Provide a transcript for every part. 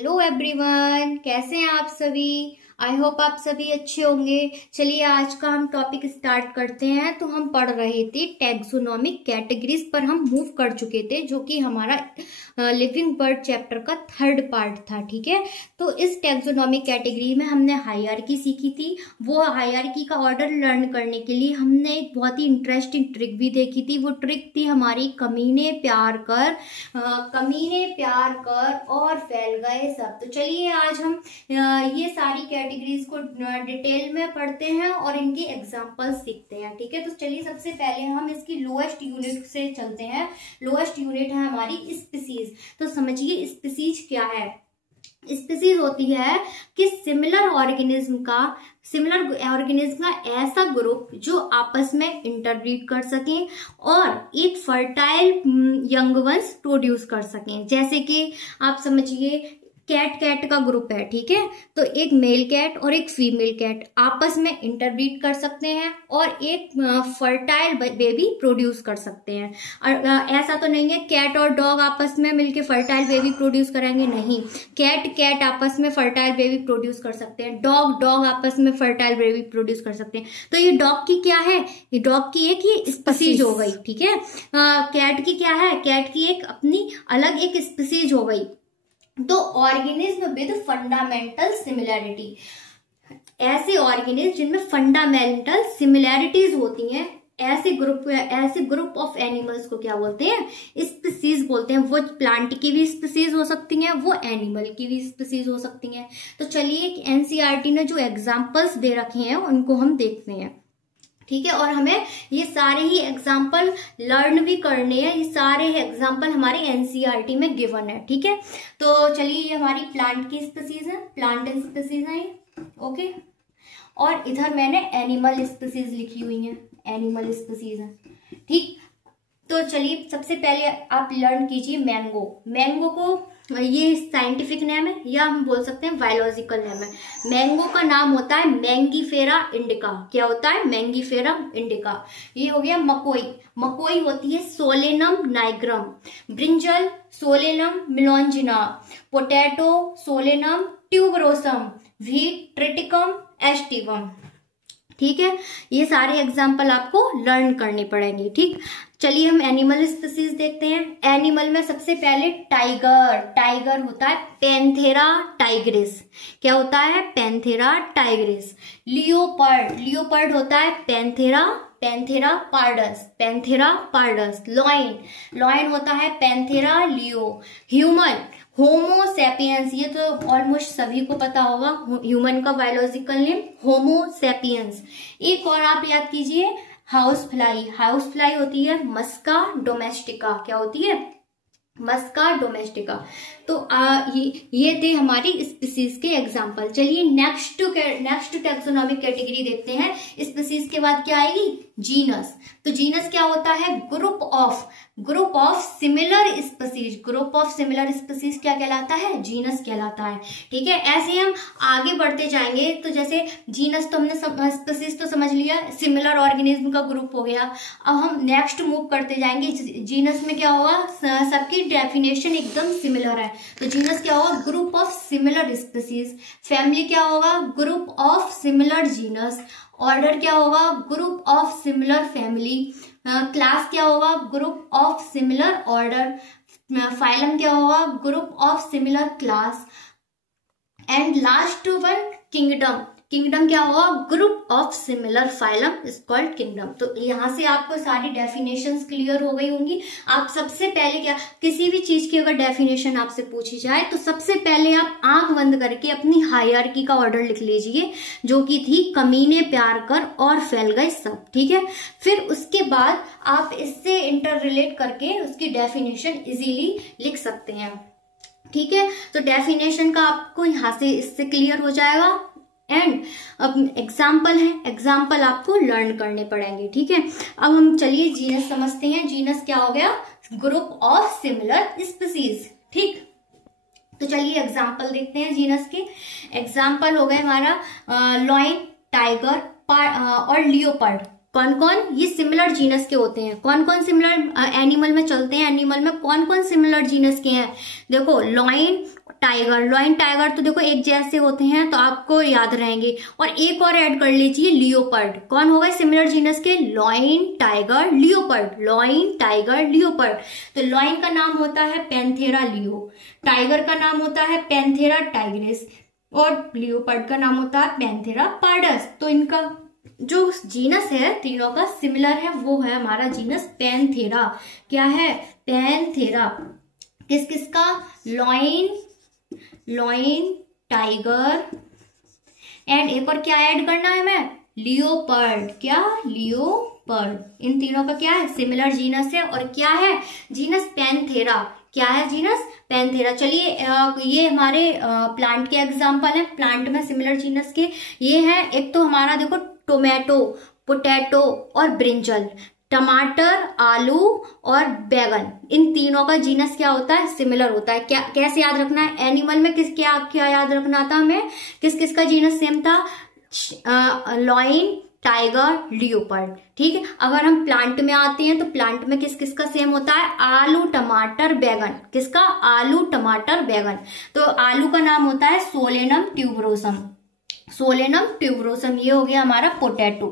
Hello everyone, कैसे हैं आप सभी। आई होप आप सभी अच्छे होंगे। चलिए आज का हम टॉपिक स्टार्ट करते हैं। तो हम पढ़ रहे थे टैक्सोनॉमिक कैटेगरीज पर, हम मूव कर चुके थे, जो कि हमारा लिविंग बर्ड चैप्टर का थर्ड पार्ट था। ठीक है, तो इस टैक्सोनॉमिक कैटेगरी में हमने हायरार्की सीखी थी। वो हायरार्की का ऑर्डर लर्न करने के लिए हमने एक बहुत ही इंटरेस्टिंग ट्रिक भी देखी थी। वो ट्रिक थी हमारी कमीने प्यार कर और फैल गए सब। तो चलिए आज हम ये सारी कैटेगरीज को डिटेल में पढ़ते हैं और इनके एग्जांपल्स सीखते हैं। ठीक है, तो चलिए सबसे पहले हम इसकी लोएस्ट यूनिट से चलते हैं। लोएस्ट यूनिट है हमारी स्पीसीज। तो समझिए स्पीसीज क्या है। स्पीसीज होती है कि सिमिलर ऑर्गेनिज्म का ऐसा ग्रुप जो आपस में इंटरब्रीड कर सकें और एक फर्टाइल यंग वंस प्रोड्यूस कर सकें। जैसे कि आप समझिए कैट का ग्रुप है। ठीक है, तो एक मेल कैट और एक फीमेल कैट आपस में इंटरब्रीड कर सकते हैं और एक फर्टाइल बेबी प्रोड्यूस कर सकते हैं। और ऐसा तो नहीं है कैट और डॉग आपस में मिलके फर्टाइल बेबी प्रोड्यूस करेंगे, नहीं। कैट आपस में फर्टाइल बेबी प्रोड्यूस कर सकते हैं, डॉग आपस में फर्टाइल बेबी प्रोड्यूस कर सकते हैं। तो ये डॉग की क्या है, ये डॉग की एक ही स्पीसीज हो गई। ठीक है, कैट की क्या है, कैट की एक अपनी अलग एक स्पीसीज हो गई। तो ऑर्गेनिज्म विद फंडामेंटल सिमिलैरिटी, ऐसे ऑर्गेनिज्म जिनमें फंडामेंटल सिमिलैरिटीज होती हैं, ऐसे ग्रुप ऑफ एनिमल्स को क्या बोलते हैं, स्पीसीज बोलते हैं। वो प्लांट की भी स्पीसीज हो सकती हैं, वो एनिमल की भी स्पीसीज हो सकती हैं। तो चलिए एनसीईआरटी ने जो एग्जांपल्स दे रखे हैं उनको हम देखते हैं। ठीक है, और हमें ये सारे ही एग्जाम्पल लर्न भी करने हैं। ये सारे एग्जाम्पल हमारे एनसीईआरटी में गिवन है। ठीक है, तो चलिए ये हमारी प्लांट की स्पीसीज है, प्लांट स्पीसीज है। ओके, और इधर मैंने एनिमल स्पीसीज लिखी हुई है, एनिमल स्पीसीज है। ठीक, तो चलिए सबसे पहले आप लर्न कीजिए मैंगो को, ये साइंटिफिक नेम है या हम बोल सकते हैं बायोलॉजिकल नेम है। मैंगो का नाम होता है मैंगीफेरा इंडिका। क्या होता है, मैंगीफेरा इंडिका। ये हो गया मकोई होती है solanum nigrum. Brinjal solanum melongena. Potato solanum tuberosum. Wheat triticum aestivum. ठीक है, ये सारे एग्जाम्पल आपको लर्न करने पड़ेंगे। ठीक, चलिए हम एनिमल स्पीसीज देखते हैं। एनिमल में सबसे पहले टाइगर होता है पैंथेरा टाइग्रिस। क्या होता है, पैंथेरा टाइग्रिस। लियोपर्ड होता है पैंथेरा पार्डस। लॉयन होता है पैंथेरा लियो। होमो सेपियंस, ये तो ऑलमोस्ट सभी को पता होगा, ह्यूमन का बायोलॉजिकल नेम होमो सेपियंस। एक और आप याद कीजिए, हाउस फ्लाई होती है मस्का डोमेस्टिका। क्या होती है, मस्का डोमेस्टिका। तो ये थे हमारी स्पीसीज के एग्जांपल। चलिए नेक्स्ट टैक्सोनॉमिक कैटेगरी देखते हैं। स्पीसीज के बाद क्या आएगी, जीनस। तो जीनस क्या होता है, ग्रुप ऑफ सिमिलर स्पीसीज क्या कहलाता है, जीनस कहलाता है। ठीक है, ऐसे हम आगे बढ़ते जाएंगे। तो जैसे जीनस तो हमने स्पीसीज तो समझ लिया, सिमिलर ऑर्गेनिज्म का ग्रुप हो गया। अब हम नेक्स्ट मूव करते जाएंगे। जीनस में क्या होगा, सबकी डेफिनेशन एकदम सिमिलर है। तो जीनस क्या होगा, group of similar species. Family क्या होगा, group of similar genus. Order क्या होगा, group of similar family. Class क्या होगा, group of similar order. Phylum क्या होगा, group of similar class. And last one kingdom क्या होगा, group of similar phylum is called kingdom. तो यहाँ से आपको सारी डेफिनेशंस क्लियर हो गई होंगी। आप सबसे पहले किसी भी चीज की अगर डेफिनेशन आपसे पूछी जाए तो सबसे पहले आप आंख बंद करके अपनी हायरार्की का ऑर्डर लिख लीजिए, जो कि थी कमीने प्यार कर और फैल गए सब। ठीक है, फिर उसके बाद आप इससे इंटर रिलेट करके उसकी डेफिनेशन इजीली लिख सकते हैं। ठीक है, तो डेफिनेशन का आपको यहाँ से इससे क्लियर हो जाएगा। एंड अब एग्जाम्पल आपको लर्न करने पड़ेंगे। ठीक है, अब हम चलिए जीनस समझते हैं। जीनस क्या हो गया, ग्रुप ऑफ सिमिलर स्पीसीज। ठीक, तो चलिए एग्जाम्पल देखते हैं जीनस के। एग्जाम्पल हो गए हमारा लॉयन, टाइगर और लियोपर्ड। कौन कौन, ये सिमिलर जीनस के होते हैं। कौन कौन सिमिलर एनिमल में चलते हैं, एनिमल में कौन कौन सिमिलर जीनस के हैं, देखो लॉयन टाइगर। लॉयन टाइगर तो देखो एक जैसे होते हैं तो आपको याद रहेंगे। और एक और ऐड कर लीजिए, लियोपर्ड। कौन होगा सिमिलर जीनस के, lion tiger leopard, lion tiger leopard. तो लॉयन का नाम होता है पैंथेरा लियो, टाइगर का नाम होता है पैंथेरा टाइग्रिस, और लियोपर्ड का नाम होता है पैंथेरा पार्डस। तो इनका जो जीनस है तीनों का सिमिलर है वो है हमारा जीनस पैंथेरा। क्या है, पैंथेरा। किस किस का, लॉयन टाइगर एंड एक और क्या ऐड करना है हमें, लियोपर्ड। क्या, लियोपर्ड। इन तीनों का क्या है, सिमिलर जीनस है। और क्या है, जीनस पैंथेरा। क्या है, जीनस पैंथेरा। चलिए ये हमारे प्लांट के एग्जाम्पल है, प्लांट में सिमिलर जीनस के ये है। एक तो हमारा देखो टोमेटो, पोटैटो और ब्रिंजल। टमाटर, आलू और बैगन, इन तीनों का जीनस क्या होता है, सिमिलर होता है। क्या कैसे याद रखना है, एनिमल में किस क्या क्या याद रखना था हमें, किस किस का जीनस सेम था, लॉयन टाइगर लियोपर्ड। ठीक है, अगर हम प्लांट में आते हैं तो प्लांट में किस किस का सेम होता है, आलू टमाटर बैगन। किसका, आलू टमाटर बैगन। तो आलू का नाम होता है सोलेनम ट्यूबरोसम, सोलेनम ट्यूबरोसम। ये हो गया हमारा पोटैटो।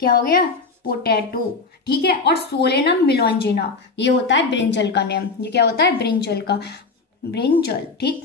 क्या हो गया, पोटैटो। ठीक है, और सोलेनम मिलोंजिना ये होता है ब्रिंजल का नेम। ये क्या होता है, ब्रिंजल का, ब्रिंजल। ठीक,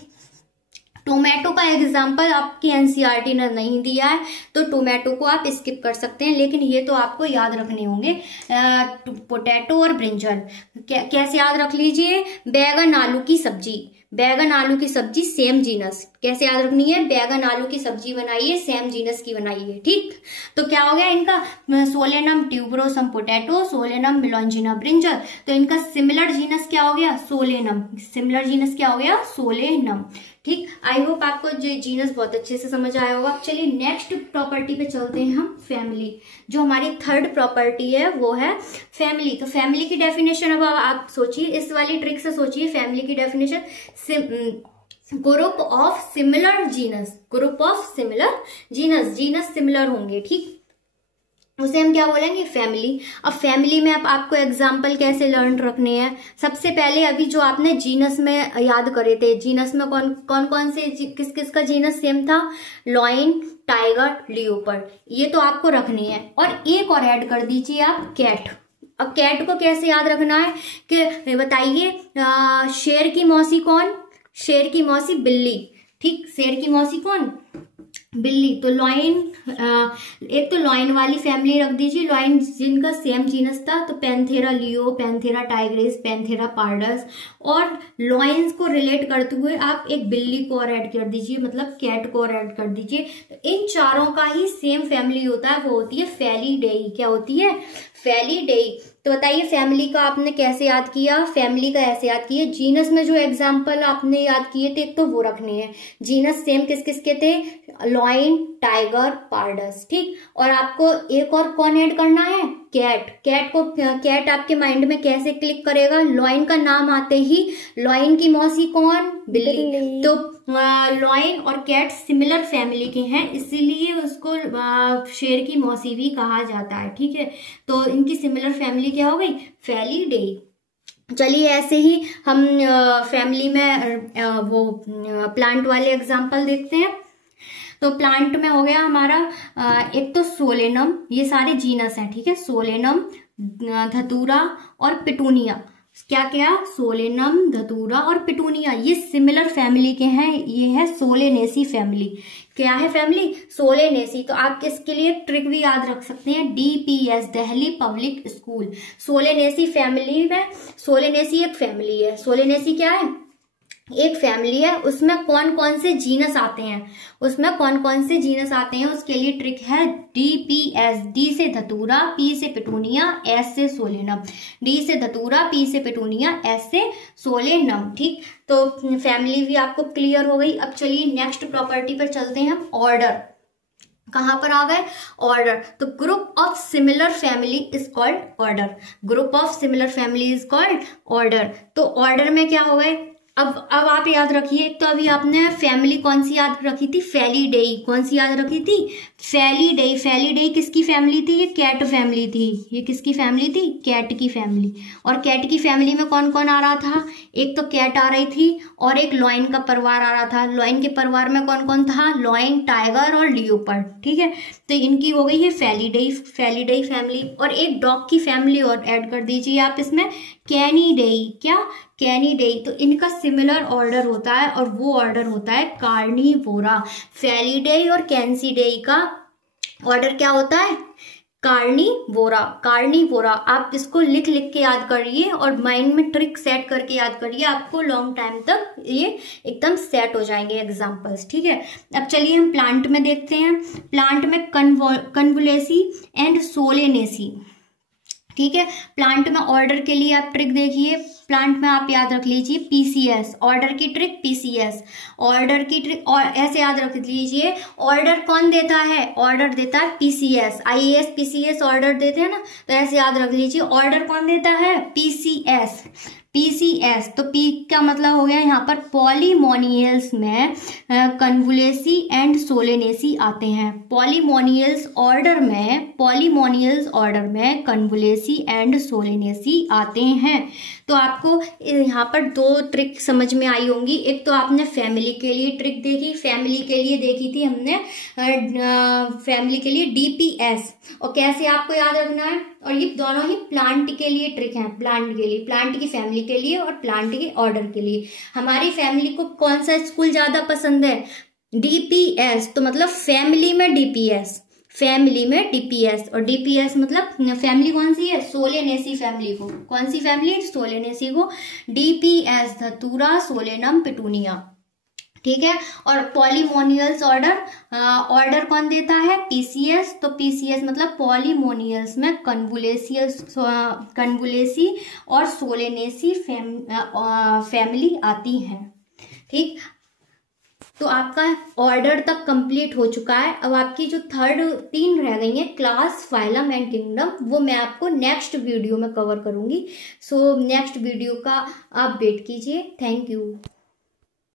टोमेटो का एग्जाम्पल आपकी एनसीईआरटी ने नहीं दिया है तो टोमेटो को आप स्किप कर सकते हैं, लेकिन ये तो आपको याद रखने होंगे, पोटैटो और ब्रिंजल। कैसे याद रख लीजिए, बैगन आलू की सब्जी, बैगन आलू की सब्जी सेम जीनस। कैसे याद रखनी है, बैगन आलू की सब्जी बनाइए, सेम जीनस की बनाइए। ठीक, तो क्या हो गया इनका, solanum tuberosum potato, solanum melongena brinjal. तो इनका सिमिलर जीनस क्या हो गया, सोलेनम। सिमिलर जीनस क्या हो गया, सोलेनम। ठीक, आई होप आपको जो जीनस बहुत अच्छे से समझ आया होगा। चलिए नेक्स्ट प्रॉपर्टी पे चलते हैं हम, फैमिली। जो हमारी थर्ड प्रॉपर्टी है वो है फैमिली। तो फैमिली की डेफिनेशन अब आप सोचिए, इस वाली ट्रिक से सोचिए फैमिली की definition, group of similar genus, group of similar genus, genus similar होंगे। ठीक, उसे हम क्या बोलेंगे, फैमिली। अब फैमिली में अब आपको एग्जाम्पल कैसे लर्न रखने हैं, सबसे पहले अभी जो आपने जीनस में याद करे थे, जीनस में कौन कौन से किस किस का जीनस सेम था, लॉयन टाइगर लियोपर्ड, ये तो आपको रखनी है। और एक और ऐड कर दीजिए आप, कैट। अब कैट को कैसे याद रखना है कि बताइए, शेर की मौसी कौन, शेर की मौसी बिल्ली। ठीक, शेर की मौसी कौन, बिल्ली। तो लॉयन, एक तो लॉयन वाली फैमिली रख दीजिए, लॉयन जिनका सेम जीनस था, तो Panthera leo, Panthera Tigris, Panthera pardus. और लॉयंस को रिलेट करते हुए आप एक बिल्ली को और ऐड कर दीजिए, मतलब कैट को और ऐड कर दीजिए। तो इन चारों का ही सेम फैमिली होता है, वो होती है फैलिडेई। क्या होती है, फैलिडेई। तो बताइए फैमिली का आपने कैसे याद किया, फैमिली का ऐसे याद किए, जीनस में जो एग्जाम्पल आपने याद किए थे तो वो रखने हैं। जीनस सेम किस किस के थे, लॉयन टाइगर पार्डस। ठीक, और आपको एक और कौन ऐड करना है, कैट। कैट को, कैट आपके माइंड में कैसे क्लिक करेगा, लॉयन का नाम आते ही लॉयन की मौसी कौन, बिल्ली। तो लॉयन और कैट सिमिलर फैमिली के हैं, इसीलिए उसको शेर की मौसी भी कहा जाता है। ठीक है, तो इनकी सिमिलर फैमिली क्या हो गई, फैलिडेई। चलिए ऐसे ही हम फैमिली में वो प्लांट वाले एग्जाम्पल देखते हैं। तो प्लांट में हो गया हमारा एक तो सोलेनम, ये सारे जीनस हैं। ठीक है, सोलेनम, धतूरा और पिटूनिया। क्या क्या, सोलेनम, धतूरा और पिटूनिया, ये सिमिलर फैमिली के हैं। ये है सोलेनेसी फैमिली। क्या है फैमिली, सोलेनेसी। तो आप इसके लिए ट्रिक भी याद रख सकते हैं, DPS, Delhi public school. Solanaceae family में, सोलेनेसी एक फैमिली है, सोलेनेसी क्या है, एक फैमिली है। उसमें कौन कौन से जीनस आते हैं, उसमें कौन कौन से जीनस आते हैं, उसके लिए ट्रिक है DPS। D से धतूरा, P से पिटूनिया, S से सोलेनम। D से धतूरा, P से पिटूनिया, S से सोलेनम। ठीक, तो फैमिली भी आपको क्लियर हो गई। अब चलिए नेक्स्ट प्रॉपर्टी पर चलते हैं हम, ऑर्डर। कहां पर आ गए, ऑर्डर। तो group of similar family is called order, group of similar family is called order. तो ऑर्डर में क्या हो गए, अब आप याद रखिए, तो अभी आपने फैमिली कौन सी याद रखी थी, फेलिडेई। कौन सी याद रखी थी, फेलिडेई। फेलिडेई किसकी फैमिली थी, ये कैट फैमिली थी। ये किसकी फैमिली थी, कैट की फैमिली। और कैट की फैमिली में कौन कौन आ रहा था, एक तो कैट आ रही थी और एक लॉयन का परिवार आ रहा था। लॉयन के परिवार में कौन कौन था, लॉयन, टाइगर और लियोपर्ड, ठीक है। तो इनकी हो गई है फेलिडेई, फेलिडेई फैमिली। और एक डॉग की फैमिली और ऐड कर दीजिए आप इसमें, कैनिडेई। क्या, कैनिडेई। तो इनका सिमिलर ऑर्डर होता है और वो ऑर्डर होता है कार्निवोरा। फेलिडेई और कैंसिडेई का ऑर्डर क्या होता है, कार्निवोरा, कार्निवोरा। आप इसको लिख लिख के याद करिए और माइंड में ट्रिक सेट करके याद करिए, आपको लॉन्ग टाइम तक ये एकदम सेट हो जाएंगे एग्जांपल्स, ठीक है। अब चलिए हम प्लांट में देखते हैं। प्लांट में कन्वुलेसी एंड सोलेनेसी, ठीक है। प्लांट में ऑर्डर के लिए आप ट्रिक देखिए, प्लांट में आप याद रख लीजिए पीसीएस, ऑर्डर की ट्रिक पीसीएस, ऑर्डर की ट्रिक। और ऐसे याद रख लीजिए, ऑर्डर कौन देता है, ऑर्डर देता है पीसीएस। आईएएस पीसीएस ऑर्डर देते हैं ना, तो ऐसे याद रख लीजिए, ऑर्डर कौन देता है, पीसीएस। पीसीएस, तो पी का मतलब हो गया यहाँ पर पॉलीमोनियल्स में कन्वुलेसी एंड सोलेनेसी आते हैं। पॉलीमोनियल्स ऑर्डर में, पॉलीमोनियल्स ऑर्डर में कन्वुलेसी एंड सोलेनेसी आते हैं। तो आपको यहाँ पर दो ट्रिक समझ में आई होंगी। एक तो आपने फैमिली के लिए ट्रिक देखी, फैमिली के लिए देखी थी हमने फैमिली के लिए डीपीएस, और कैसे आपको याद रखना है। और ये दोनों ही प्लांट के लिए ट्रिक हैं, प्लांट के लिए, प्लांट की फैमिली के लिए और प्लांट के ऑर्डर के लिए। हमारी फैमिली को कौन सा स्कूल ज्यादा पसंद है, डीपीएस। तो मतलब फैमिली में डीपीएस, फैमिली में डीपीएस। और डीपीएस मतलब फैमिली कौन सी है, सोलेनेसी फैमिली को। कौन सी फैमिली, सोलेनेसी को डीपीएस, धतूरा, सोलेनम, पिटूनिया, ठीक है। और पॉलीमोनियल्स ऑर्डर, ऑर्डर कौन देता है, पीसीएस। तो पीसीएस मतलब पॉलीमोनियल्स में कन्वुलेसी और सोलेनेसी फैमिली आती हैं, ठीक। तो आपका ऑर्डर तक कंप्लीट हो चुका है। अब आपकी जो थर्ड 3 रह गई हैं, क्लास, फाइलम एंड किंगडम, वो मैं आपको नेक्स्ट वीडियो में कवर करूंगी। सो नेक्स्ट वीडियो का आप वेट कीजिए। Thank you.